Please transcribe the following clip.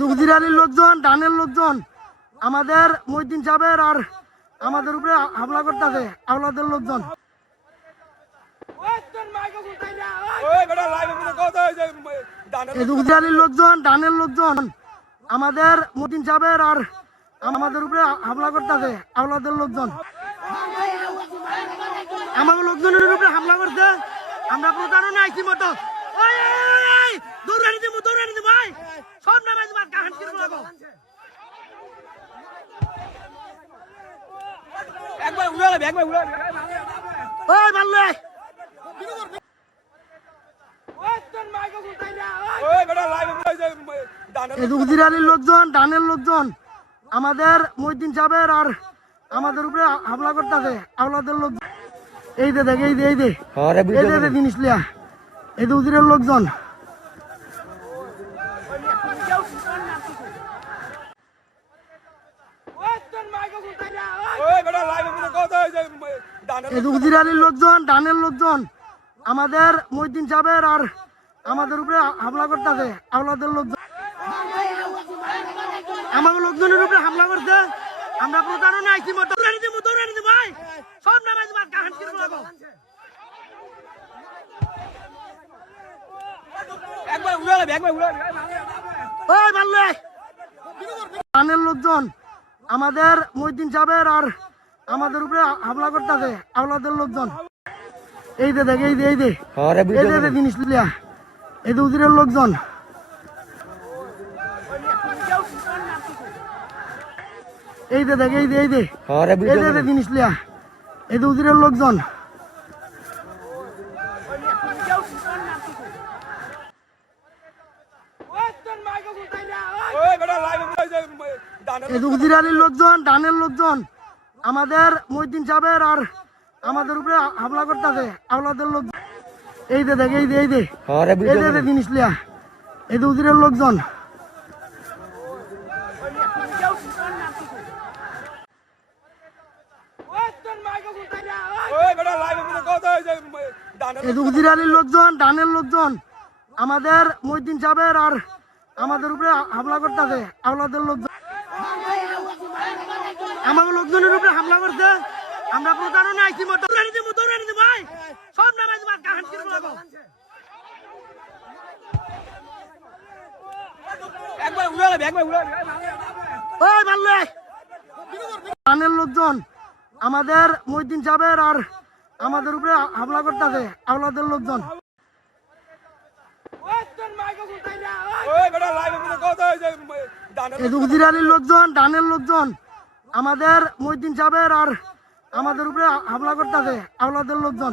রুগদিরালির লোকজন, ডানের লোকজন আমাদের মহিউদ্দিন সাহেবের আর আমাদের উপরে হামলা করতেছে। আওলাদের লোকজন রুগদিরালির লোকজন, ডানের লোকজন আমাদের মহিউদ্দিন সাহেবের আর আমাদের উপরে হামলা করতেছে। আওলাদের লোকজন আমাকে লোকজনের উপরে হামলা করছে। আমরা প্রতারণা আইছি মতো দৌড়ানি দিব ভাই সব নামাই দিব একবার উড়ালে একবার উড়ালে ওই মারলে রুগদিরালির লোকজন, ডানের লোকজন আমাদের মহিউদ্দিন সাহেবের আর আমাদের উপরে হামলা করতেছে। আওলাদের লোকজন এই দে দেখ এই দে জিনিস লিয়া এই উজিরের লোকজন রুগদিরালির লোকজন, ডানের লোকজন আমাদের মহিউদ্দিন সাহেবের আর আমাদের উপরে হামলা করতেছে। আওলাদের লোকজন আমাকে লোকজনের উপরে হামলা করছে। আমরা প্রতারণা আইছি মতো দৌড়ানি দিব ভাই সব নামাই দিব একবার উড়ালে একবার উড়ালে ওই মারলে ডানের লোকজন আমাদের মহিউদ্দিন সাহেবের আর আমাদের উপরে হামলা করতেছে। আওলাদের লোকজন এই দে দেখ এই দে জিনিস লিয়া এই উজিরের লোকজন এই দে দেখ এই দে জিনিস লিয়া এই উজিরের লোকজন রুগদিরালির লোকজন, ডানের লোকজন আমাদের মহিউদ্দিন সাহেবের আর আমাদের উপরে হামলা করতেছে। আওলাদের লোকজন এই দে দেখ এই দে জিনিস লিয়া এই উজিরের লোকজন রুগদিরালির লোকজন, ডানের লোকজন আমাদের মহিউদ্দিন সাহেবের আর আমাদের উপরে হামলা করতেছে। আওলাদের লোকজন আমাকে লোকজনের উপরে হামলা করছে। আমরা প্রতারণা আইছি মতো দৌড়ানি দিব ভাই সব নামাই দিব একবার উড়ালে একবার উড়ালে ওই মারলে ডানের লোকজন আমাদের মহিউদ্দিন সাহেবের আর আমাদের উপরে হামলা করতেছে। আওলাদের লোকজন রুগদিরালির লোকজন, ডানের লোকজন আমাদের মহিউদ্দিন সাহেবের আর আমাদের উপরে হামলা করতেছে। আওলাদের লোকজন